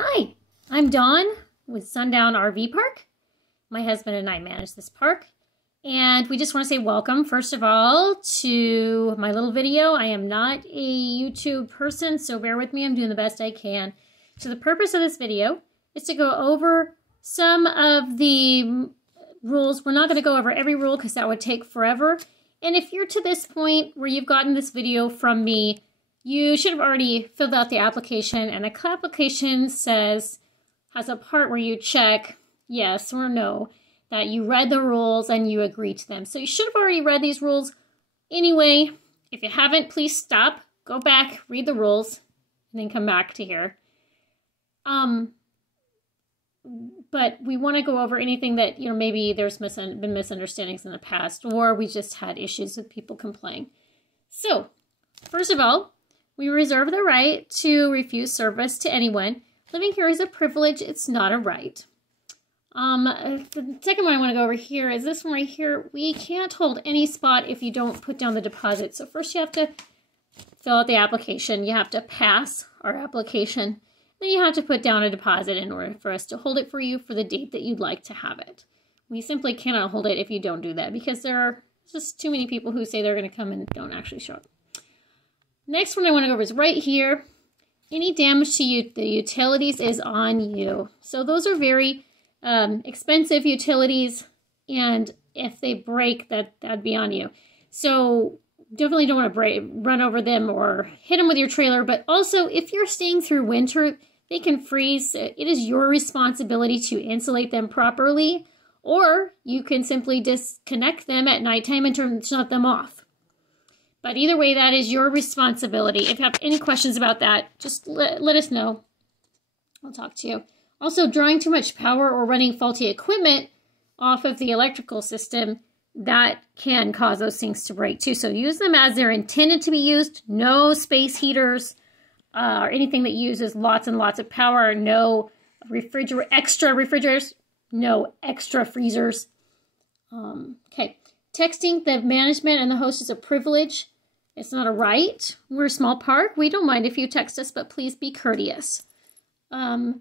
Hi, I'm Dawn with Sundown RV Park. My husband and I manage this park, and we just want to say welcome, first of all, to my little video. I am not a YouTube person, so bear with me. I'm doing the best I can. So the purpose of this video is to go over some of the rules. We're not going to go over every rule because that would take forever. And if you're to this point where you've gotten this video from me, you should have already filled out the application, and the application has a part where you check yes or no, that you read the rules and you agree to them. So you should have already read these rules. Anyway, if you haven't, please stop, go back, read the rules, and then come back to here. But we want to go over anything that, maybe there's been misunderstandings in the past, or we just had issues with people complaining. So, first of all, we reserve the right to refuse service to anyone. Living here is a privilege, it's not a right. The second one I want to go over here is this one right here. We can't hold any spot if you don't put down the deposit. So first you have to fill out the application. You have to pass our application. Then you have to put down a deposit in order for us to hold it for you for the date that you'd like to have it. We simply cannot hold it if you don't do that because there are just too many people who say they're going to come and don't actually show up. Next one I want to go over is right here. Any damage to the utilities is on you. So those are very expensive utilities, and if they break, that'd be on you. So definitely don't want to run over them or hit them with your trailer, but also if you're staying through winter, they can freeze. It is your responsibility to insulate them properly, or you can simply disconnect them at nighttime and shut them off. But either way, that is your responsibility. If you have any questions about that, just let us know. I'll talk to you. Also, drawing too much power or running faulty equipment off of the electrical system, that can cause those things to break too. So use them as they're intended to be used. No space heaters or anything that uses lots and lots of power. No extra refrigerators. No extra freezers. Okay. Texting the management and the host is a privilege. It's not a right. We're a small park. We don't mind if you text us, but please be courteous. The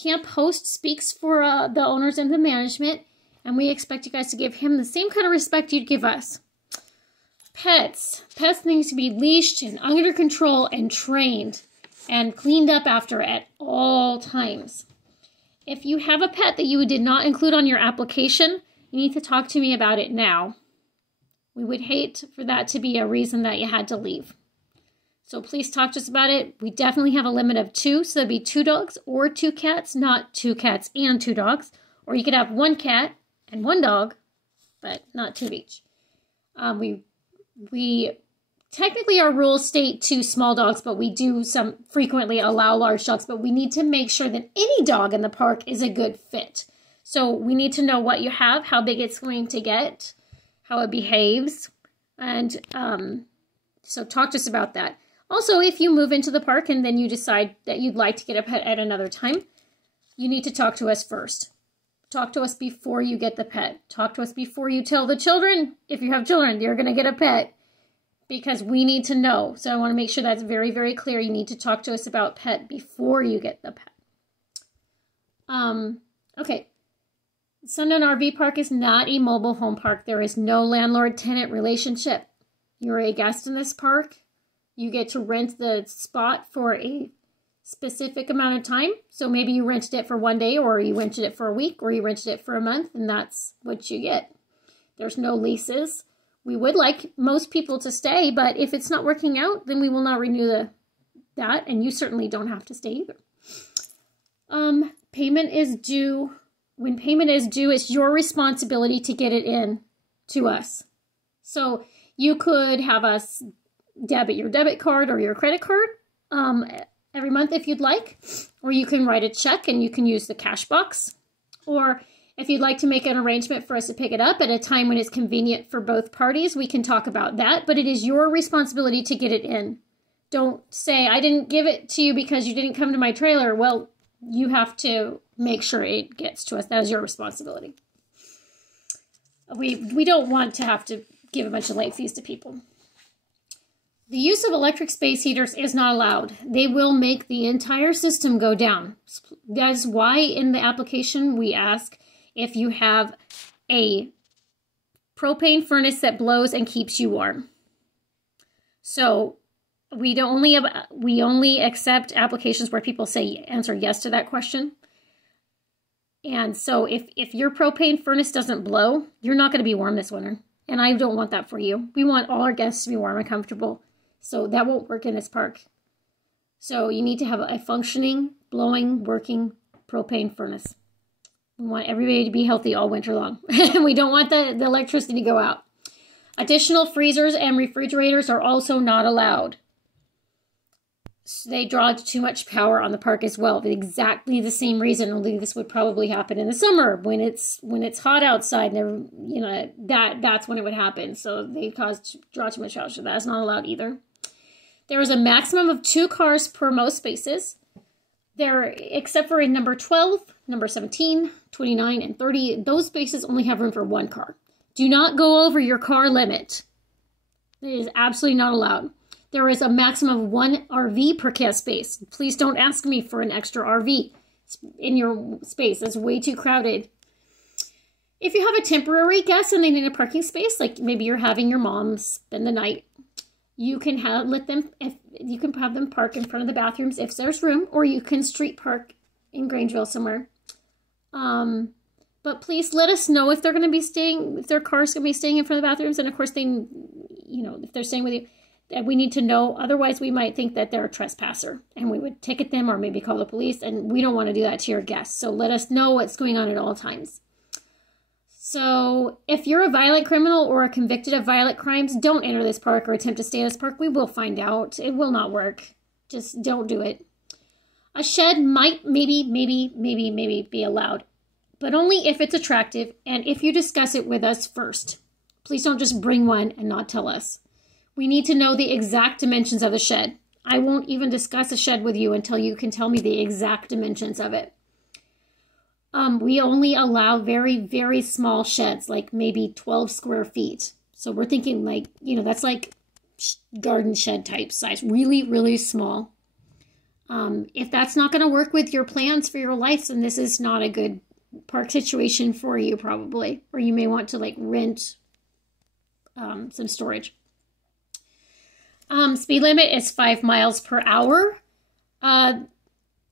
camp host speaks for the owners and the management, and we expect you guys to give him the same kind of respect you'd give us. Pets. Pets need to be leashed and under control and trained and cleaned up after at all times. If you have a pet that you did not include on your application, you need to talk to me about it now. We would hate for that to be a reason that you had to leave. So please talk to us about it. We definitely have a limit of 2, so that'd be 2 dogs or 2 cats, not 2 cats and 2 dogs. Or you could have 1 cat and 1 dog, but not 2 of each. We technically our rules state 2 small dogs, but we do frequently allow large dogs, but we need to make sure that any dog in the park is a good fit. So we need to know what you have, how big it's going to get, how it behaves, and so talk to us about that. Also, if you move into the park and then you decide that you'd like to get a pet at another time, you need to talk to us first. Talk to us before you get the pet. Talk to us before you tell the children, if you have children, you're going to get a pet, because we need to know. So I want to make sure that's very, very clear. You need to talk to us about pet before you get the pet. Okay. Sundown RV Park is not a mobile home park. There is no landlord-tenant relationship. You're a guest in this park. You get to rent the spot for a specific amount of time. So maybe you rented it for 1 day, or you rented it for a week, or you rented it for a month, and that's what you get. There's no leases. We would like most people to stay, but if it's not working out, then we will not renew that, and you certainly don't have to stay either. Payment is due. When payment is due, it's your responsibility to get it in to us. So you could have us debit your debit card or your credit card every month if you'd like, or you can write a check and you can use the cash box. Or if you'd like to make an arrangement for us to pick it up at a time when it's convenient for both parties, we can talk about that, but it is your responsibility to get it in. Don't say, I didn't give it to you because you didn't come to my trailer. Well, you have to make sure it gets to us. That is your responsibility. We don't want to have to give a bunch of late fees to people. The use of electric space heaters is not allowed. They will make the entire system go down. That is why in the application we ask if you have a propane furnace that blows and keeps you warm. So we only accept applications where people answer yes to that question. And so if your propane furnace doesn't blow, you're not going to be warm this winter. And I don't want that for you. We want all our guests to be warm and comfortable. So that won't work in this park. So you need to have a functioning, blowing, working propane furnace. We want everybody to be healthy all winter long. We don't want the electricity to go out. Additional freezers and refrigerators are also not allowed. So they draw too much power on the park as well. For exactly the same reason, only this would probably happen in the summer when it's hot outside. And you know that's when it would happen. So they draw too much power. So that's not allowed either. There is a maximum of 2 cars per most spaces. Except for in number 12, number 17, 29, and 30, those spaces only have room for 1 car. Do not go over your car limit. It is absolutely not allowed. There is a maximum of 1 RV per guest space. Please don't ask me for an extra RV in your space. It's way too crowded. If you have a temporary guest and they need a parking space, like maybe you're having your mom spend the night, you can have them park in front of the bathrooms if there's room, or you can street park in Grangeville somewhere. But please let us know if they're going to be staying, if their car's going to be staying in front of the bathrooms, and of course if they're staying with you, that we need to know. Otherwise, we might think that they're a trespasser, and we would ticket them or maybe call the police, and we don't want to do that to your guests. So let us know what's going on at all times. So if you're a violent criminal or convicted of violent crimes, don't enter this park or attempt to stay in this park. We will find out. It will not work. Just don't do it. A shed might maybe be allowed, but only if it's attractive and if you discuss it with us first. Please don't just bring one and not tell us. We need to know the exact dimensions of the shed. I won't even discuss a shed with you until you can tell me the exact dimensions of it. We only allow very, very small sheds, like maybe 12 square feet. So we're thinking like, that's like garden shed type size, really, really small. If that's not going to work with your plans for your life, then this is not a good park situation for you probably. Or you may want to like rent some storage. Speed limit is 5 miles per hour.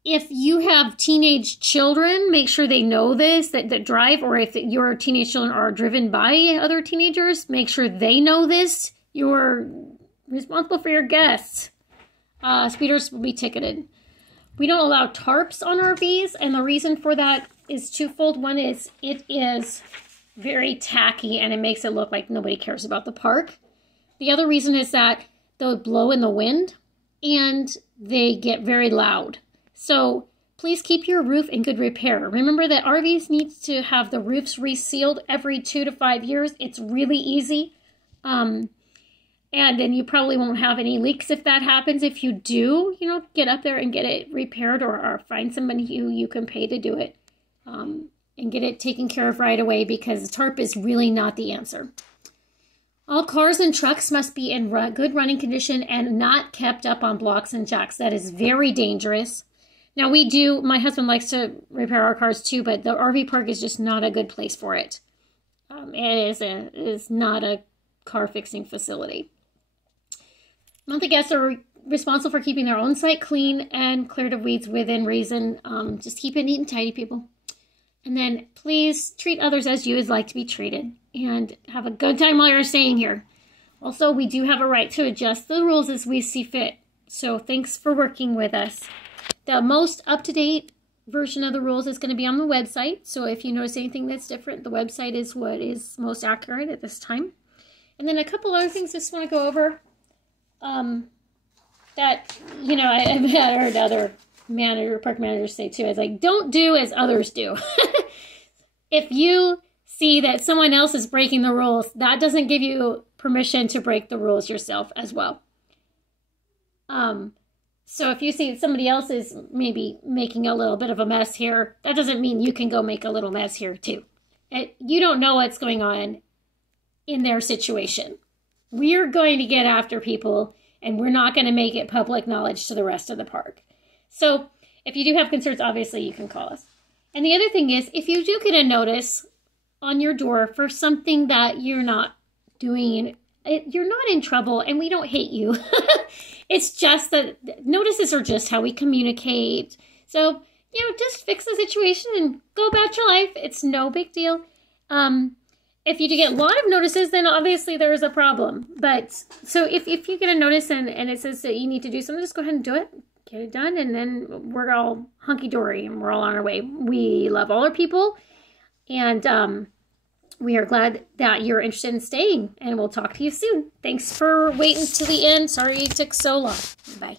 If you have teenage children, make sure they know this, that drive, or if your teenage children are driven by other teenagers, make sure they know this. You're responsible for your guests. Speeders will be ticketed. We don't allow tarps on RVs, and the reason for that is twofold. One is it is very tacky, and it makes it look like nobody cares about the park. The other reason is that they'll blow in the wind, and they get very loud. So please keep your roof in good repair. Remember that RVs need to have the roofs resealed every 2 to 5 years. It's really easy. And then you probably won't have any leaks if that happens. If you do, get up there and get it repaired, or find somebody who you can pay to do it and get it taken care of right away, because the tarp is really not the answer. All cars and trucks must be in good running condition and not kept up on blocks and jacks. That is very dangerous. Now my husband likes to repair our cars too, but the RV park is just not a good place for it. It is not a car fixing facility. Monthly guests are responsible for keeping their own site clean and cleared of weeds within reason. Just keep it neat and tidy, people. And then please treat others as you would like to be treated, and have a good time while you're staying here. Also, we do have a right to adjust the rules as we see fit. So thanks for working with us. The most up-to-date version of the rules is going to be on the website. So if you notice anything that's different, the website is what is most accurate at this time. And then a couple other things I just want to go over. That, I've heard other park managers say too. It's like, don't do as others do. If you see that someone else is breaking the rules, that doesn't give you permission to break the rules yourself as well. So if you see somebody else is maybe making a little bit of a mess here, that doesn't mean you can go make a little mess here too. You don't know what's going on in their situation. We're going to get after people and we're not going to make it public knowledge to the rest of the park. So if you do have concerns, obviously you can call us. And the other thing is, if you do get a notice on your door for something that you're not doing, you're not in trouble, and we don't hate you. It's just that notices are just how we communicate. So, just fix the situation and go about your life. It's no big deal. If you do get a lot of notices, then obviously there is a problem. But so if you get a notice and it says that you need to do something, just go ahead and do it. Get it done, and then we're all hunky-dory and we're all on our way. We love all our people, and we are glad that you're interested in staying, and we'll talk to you soon. Thanks for waiting to the end. Sorry it took so long. Bye.